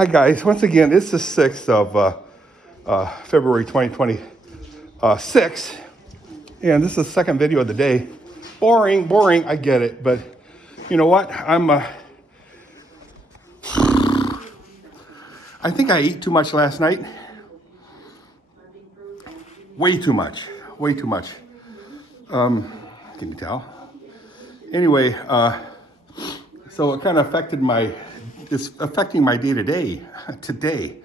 Hi guys, once again, it's the 6th of February 2026, and this is the second video of the day. Boring, I get it, but you know what? I think I ate too much last night. Way too much. Can you tell? Anyway, so it kind of it's affecting my day-to-day today.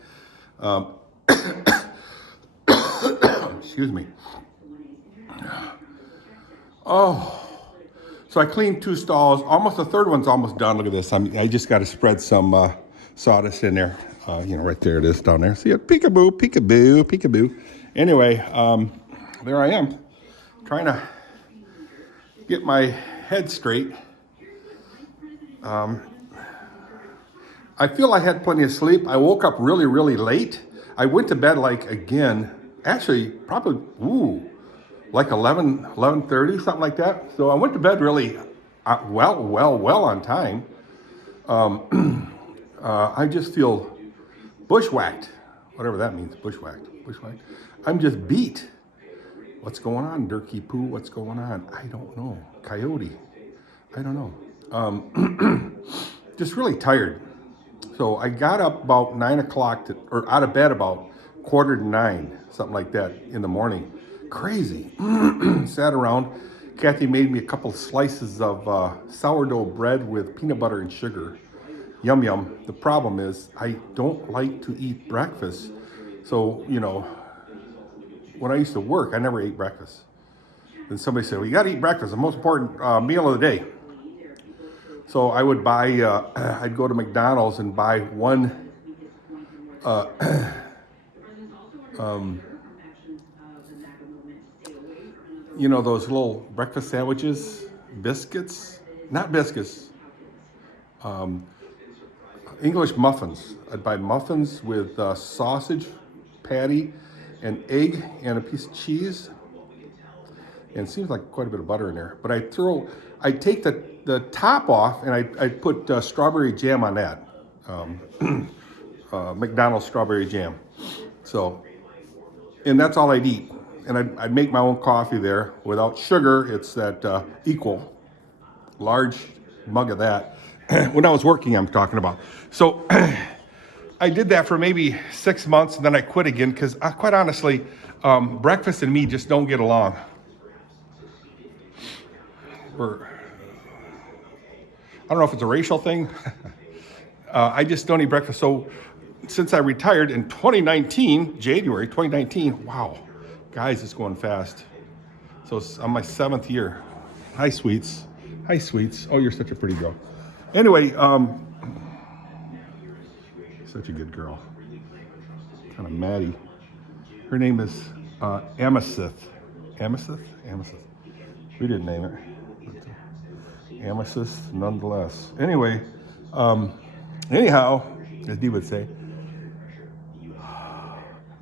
Excuse me. Oh, so I cleaned 2 stalls. Almost the third one's almost done. Look at this. I just got to spread some sawdust in there. Right there it is down there. See it? Peekaboo. Anyway, there I am, trying to get my head straight. I feel I had plenty of sleep. I woke up really late. I went to bed actually probably, like 11:30, something like that. So I went to bed really well on time. I just feel bushwhacked, whatever that means, bushwhacked. I'm just beat. What's going on, Dirky Poo? What's going on? I don't know. Coyote. I don't know. Just really tired. So I got up about 9 o'clock, or out of bed about 8:45, something like that in the morning. Crazy. Sat around. Kathy made me a couple slices of sourdough bread with peanut butter and sugar. Yum. The problem is I don't like to eat breakfast. So, when I used to work, I never ate breakfast. Then somebody said, well, you got to eat breakfast, the most important meal of the day. So I would buy, I'd go to McDonald's and buy one, those little breakfast sandwiches, not biscuits, English muffins. I'd buy muffins with sausage patty, an egg, and a piece of cheese. And it seems like quite a bit of butter in there. But I'd take the top off and I'd put strawberry jam on that. McDonald's strawberry jam. So, and that's all I'd eat. And I'd make my own coffee there without sugar. It's that equal large mug of that. When I was working, I'm talking about. So I did that for maybe 6 months, and then I quit again because quite honestly, breakfast and me just don't get along. I don't know if it's a racial thing. I just don't eat breakfast. So since I retired in January 2019, wow, guys, it's going fast. So it's on my 7th year. Hi, sweets. Oh, you're such a pretty girl. Anyway, such a good girl. Kind of Maddie. Her name is Amethyst. Amethyst? We didn't name her. Amethyst, nonetheless. Anyway, anyhow, as Dee would say,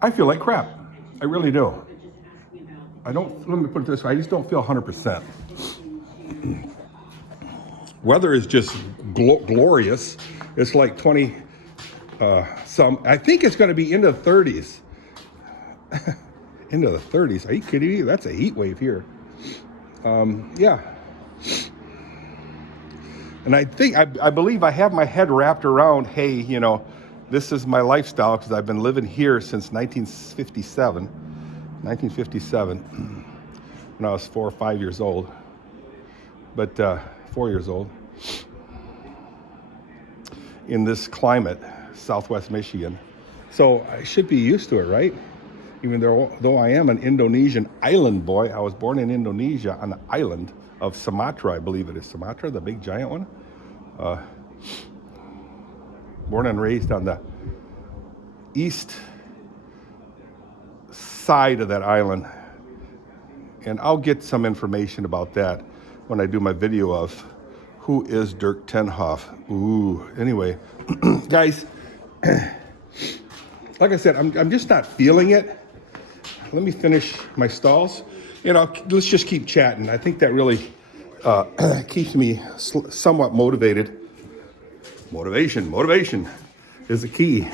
I feel like crap. I really do. Let me put it this way, I just don't feel 100%. Weather is just glorious. It's like 20 I think it's going to be into the 30s. Into the 30s. Are you kidding me? That's a heat wave here. Yeah. And I believe I have my head wrapped around, hey, this is my lifestyle because I've been living here since 1957, when I was 4 or 5 years old, but 4 years old, in this climate, Southwest Michigan. So I should be used to it, right? Even though I am an Indonesian island boy. I was born in Indonesia on the island of Sumatra, I believe it is. Sumatra, the big giant one. Born and raised on the east side of that island. And I'll get some information about that when I do my video of who is Dirk ten Haaf. Ooh, anyway, guys, like I said, I'm just not feeling it. Let me finish my stalls. Let's just keep chatting. I think that really keeps me somewhat motivated. Motivation. is the key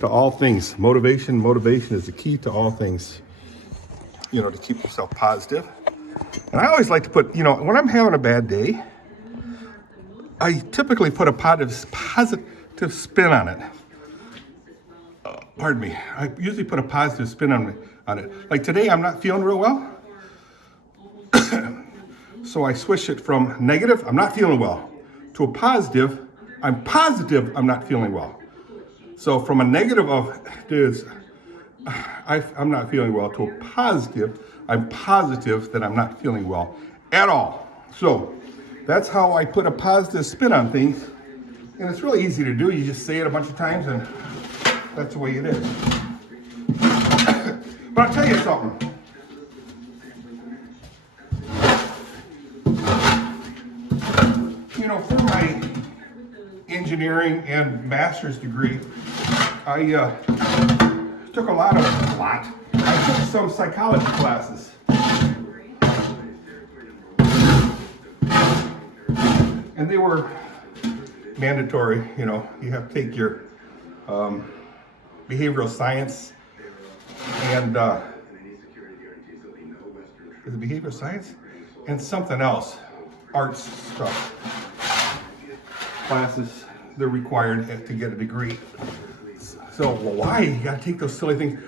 to all things. Motivation is the key to all things. You know, to keep yourself positive. And I always like to put, you know, when I'm having a bad day, I typically put a positive spin on it. Pardon me. I usually put a positive spin on it. Like today, I'm not feeling real well. So I switch it from negative, I'm not feeling well, to a positive, I'm positive I'm not feeling well. So from a negative of, dudes, I'm not feeling well, to a positive, I'm positive that I'm not feeling well at all. So that's how I put a positive spin on things. And it's really easy to do. You just say it a bunch of times and that's the way it is. But I'll tell you something. You know, for my engineering and master's degree, I took I took some psychology classes. And they were mandatory, you know, you have to take your behavioral science and is it behavioral science? And something else, arts stuff. Classes, they're required to get a degree. So, well, why? You gotta take those silly things.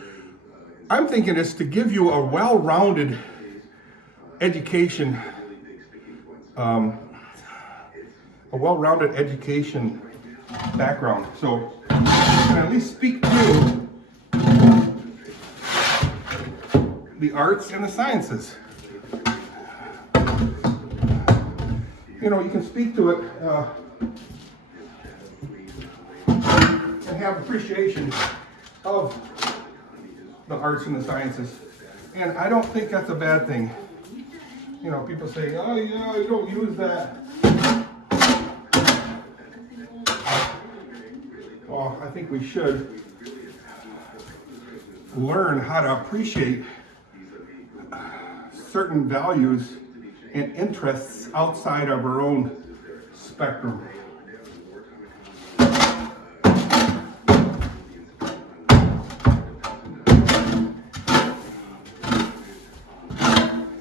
I'm thinking it's to give you a well-rounded education, background. So, you can at least speak to the arts and the sciences. You know, you can speak to it and have appreciation of the arts and the sciences. And I don't think that's a bad thing. You know, people say, oh yeah, you don't use that. Well, I think we should learn how to appreciate certain values and interests outside of our own spectrum.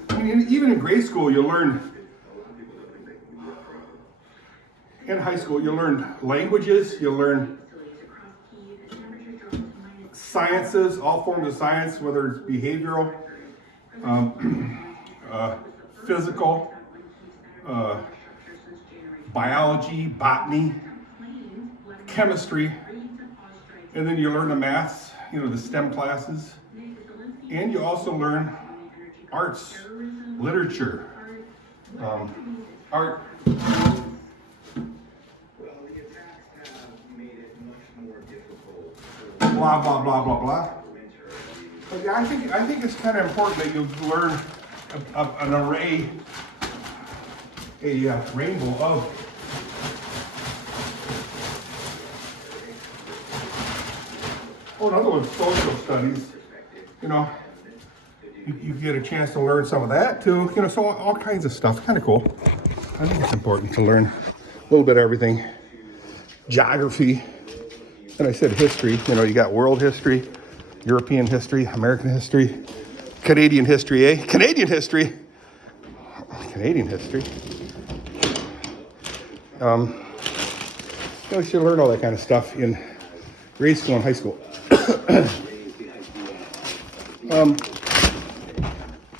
I mean, even in grade school, you learn, in high school, you learn languages, you learn sciences, all forms of science, whether it's behavioral, physical, biology, botany, chemistry, and then you learn the maths, you know, the STEM classes, and you also learn arts, literature, art. Blah, blah, blah, blah, blah. But yeah, I think it's kind of important that you learn an array, a rainbow of another one's social studies. You know, you get a chance to learn some of that too. You know, so all kinds of stuff. Kind of cool. I think it's important to learn a little bit of everything. Geography, and I said history. You know, you got world history, European history, American history, Canadian history, eh? Canadian history. You should learn all that kind of stuff in grade school and high school.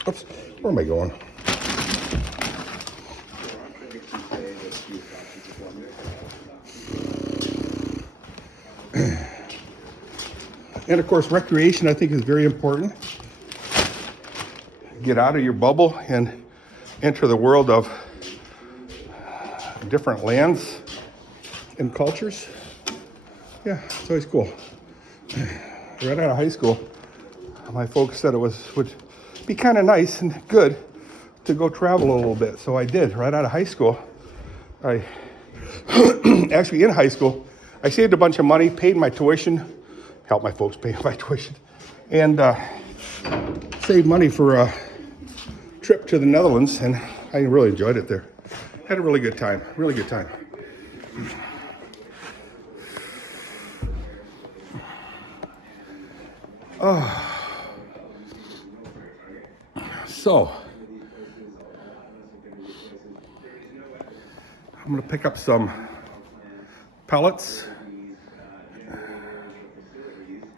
Oops, where am I going? And of course, recreation I think is very important. Get out of your bubble and enter the world of different lands and cultures. Yeah, it's always cool. Right out of high school, my folks said would be kind of nice and good to go travel a little bit. So I did. Right out of high school, I actually in high school, I saved a bunch of money, paid my tuition, helped my folks pay my tuition, and saved money for a trip to the Netherlands, and I really enjoyed it there. Had a really good time, So, I'm gonna pick up some pellets.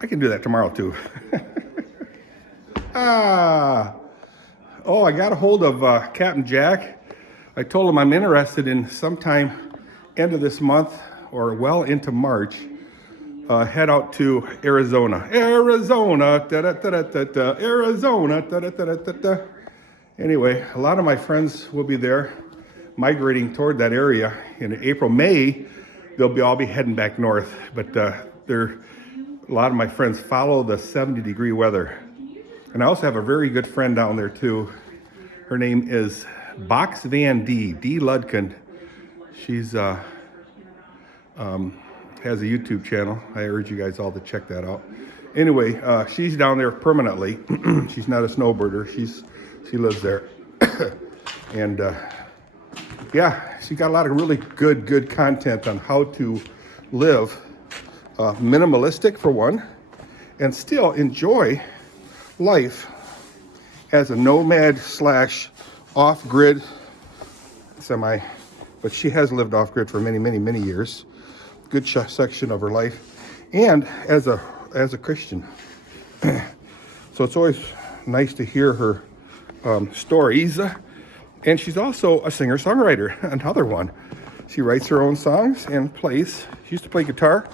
I can do that tomorrow too. Oh, I got a hold of Captain Jack. I told him I'm interested in sometime end of this month or well into March, head out to Arizona. Arizona, da-da-da-da-da-da, Arizona, da-da-da-da-da-da. Anyway, a lot of my friends will be there, migrating toward that area in April. May, they'll all be heading back north, but a lot of my friends follow the 70-degree weather. And I also have a very good friend down there too. Her name is Box Van D Ludkin. She's has a YouTube channel. I urge you guys all to check that out. Anyway, she's down there permanently. She's not a snowbirder. She lives there. And yeah, she got a lot of really good content on how to live minimalistic for one, and still enjoy life as a nomad slash off-grid semi, but she has lived off-grid for many years. Good section of her life, and as a Christian. So it's always nice to hear her stories. And she's also a singer-songwriter, another one. She writes her own songs and plays. She used to play guitar.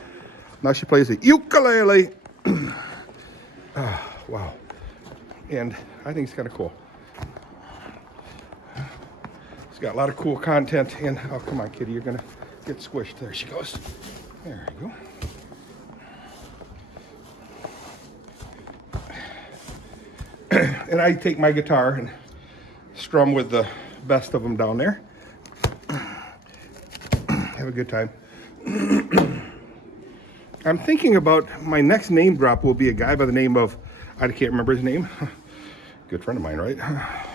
Now she plays the ukulele. Wow. And I think it's kind of cool. It's got a lot of cool content. And oh, come on, kitty, you're gonna get squished. There she goes. There you go. And I take my guitar and strum with the best of them down there. Have a good time. I'm thinking about my next name drop will be a guy by the name of, I can't remember his name. Good friend of mine, right?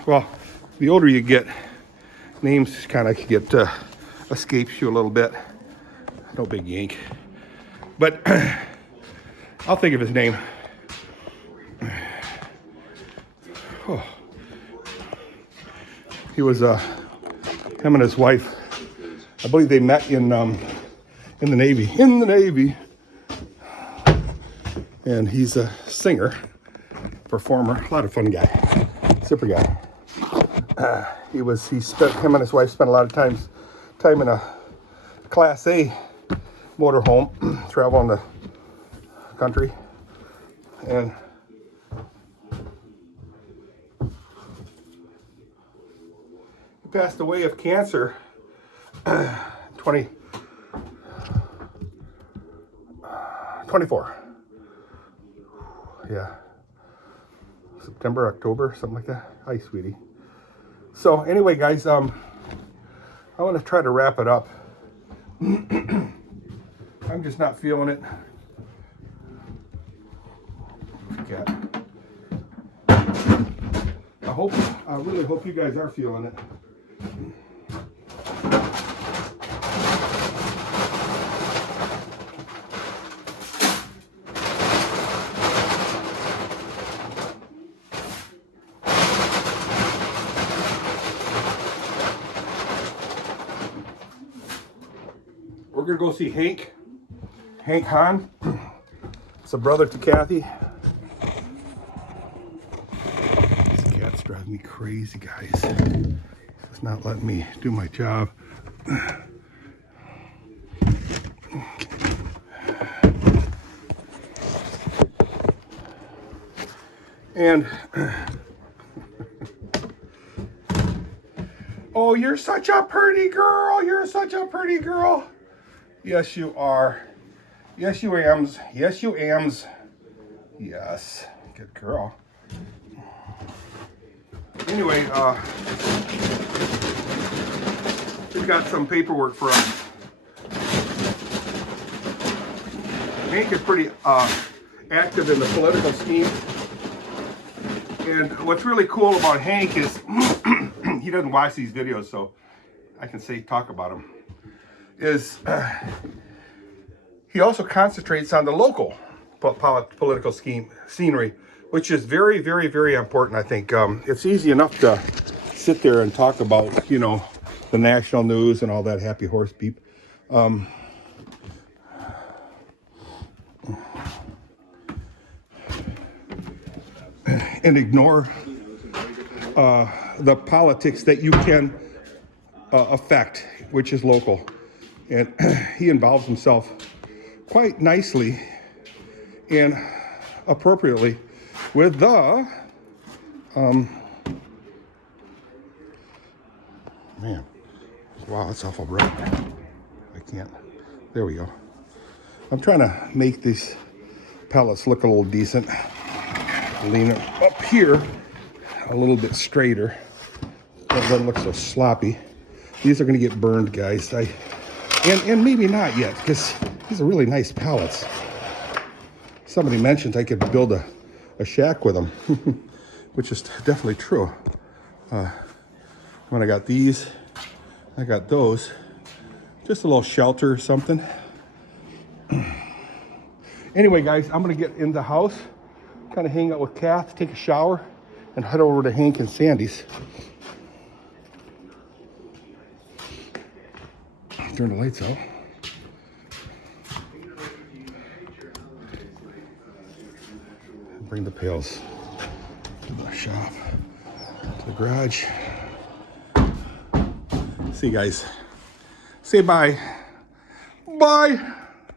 Well, the older you get, names kind of get escapes you a little bit. No big yank. But I'll think of his name. Oh. He was him and his wife. I believe they met in the Navy. In the Navy. And he's a singer, performer, a lot of fun guy, super guy. Him and his wife spent a lot of time in a Class A motorhome, traveling the country, and he passed away of cancer 24. Yeah, September, October, something like that. Hi, sweetie. So anyway, guys, I want to try to wrap it up. I'm just not feeling it. Cat. I really hope you guys are feeling it. We're gonna go see Hank Hahn. It's a brother to Kathy. This cat's driving me crazy, guys. It's not letting me do my job. And oh, you're such a pretty girl. You're such a pretty girl. Yes, you are. Yes, you ams. Yes, you ams. Yes, good girl. Anyway, we've got some paperwork for us. Hank is pretty active in the political scheme. And what's really cool about Hank is he doesn't watch these videos, so I can talk about him. Is he also concentrates on the local political scenery, which is very, very, very important. I think it's easy enough to sit there and talk about, you know, the national news and all that happy horse beep. And ignore the politics that you can affect, which is local. And he involves himself quite nicely and appropriately with the man, wow, that's awful bright. I can't. There we go. I'm trying to make these pellets look a little decent. Lean it up here a little bit straighter. That doesn't look so sloppy. These are going to get burned, guys. And maybe not yet, because these are really nice pallets. Somebody mentioned I could build a shack with them, which is definitely true. When I got these, I got those. Just a little shelter or something. Anyway, guys, I'm going to get in the house, kind of hang out with Kath, take a shower, and head over to Hank and Sandy's. Turn the lights out. Bring the pails to the shop, to the garage. See you guys. Say bye. Bye.